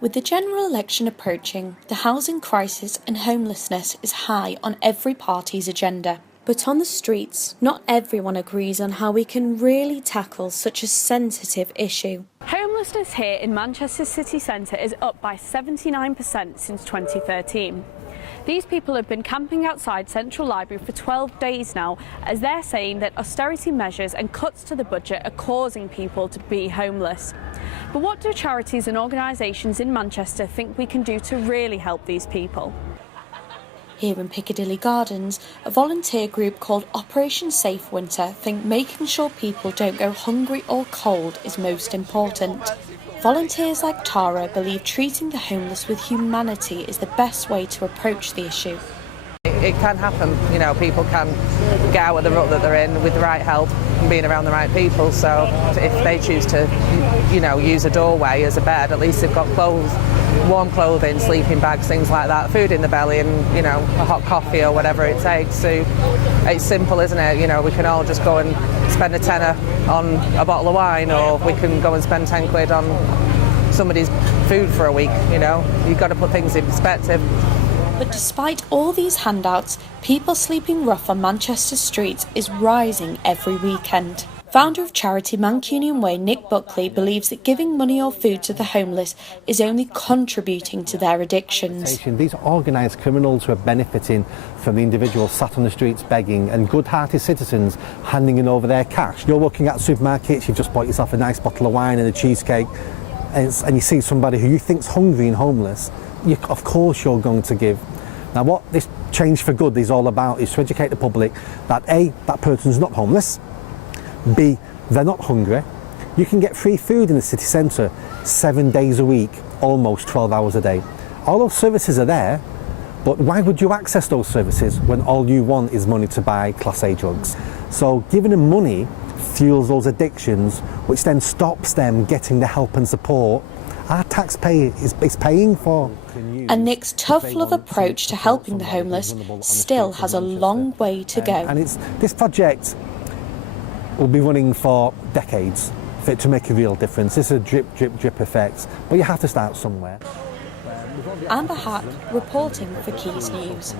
With the general election approaching, the housing crisis and homelessness is high on every party's agenda. But on the streets, not everyone agrees on how we can really tackle such a sensitive issue. Homelessness here in Manchester city centre is up by 79% since 2013. These people have been camping outside Central Library for 12 days now, as they're saying that austerity measures and cuts to the budget are causing people to be homeless. But what do charities and organisations in Manchester think we can do to really help these people? Here in Piccadilly Gardens, a volunteer group called Operation Safe Winter think making sure people don't go hungry or cold is most important. Volunteers like Tara believe treating the homeless with humanity is the best way to approach the issue. It can happen, people can get out of the rut that they're in with the right help and being around the right people. So if they choose to, use a doorway as a bed, at least they've got clothes, warm clothing, sleeping bags, things like that, food in the belly and, a hot coffee or whatever it takes. So it's simple, isn't it? We can all just go and spend a tenner on a bottle of wine, or we can go and spend 10 quid on somebody's food for a week, You've got to put things in perspective. But despite all these handouts, people sleeping rough on Manchester streets is rising every weekend. Founder of charity Mancunian Way, Nick Buckley, believes that giving money or food to the homeless is only contributing to their addictions. These organised criminals who are benefiting from the individuals sat on the streets begging and good-hearted citizens handing over their cash. You're looking at supermarkets, you've just bought yourself a nice bottle of wine and a cheesecake, and you see somebody who you think's hungry and homeless, of course you're going to give. Now what this Change for Good is all about is to educate the public that A, that person's not homeless, B, they're not hungry. You can get free food in the city centre 7 days a week, almost 12 hours a day. All those services are there, but why would you access those services when all you want is money to buy Class A drugs? So giving them money fuels those addictions, which then stops them getting the help and support our taxpayer is paying for. And Nick's tough love approach to helping the homeless still has a long way to go. And this project will be running for decades for it to make a real difference. It's a drip, drip, drip effect, but you have to start somewhere. Amber Hack reporting for Keys News.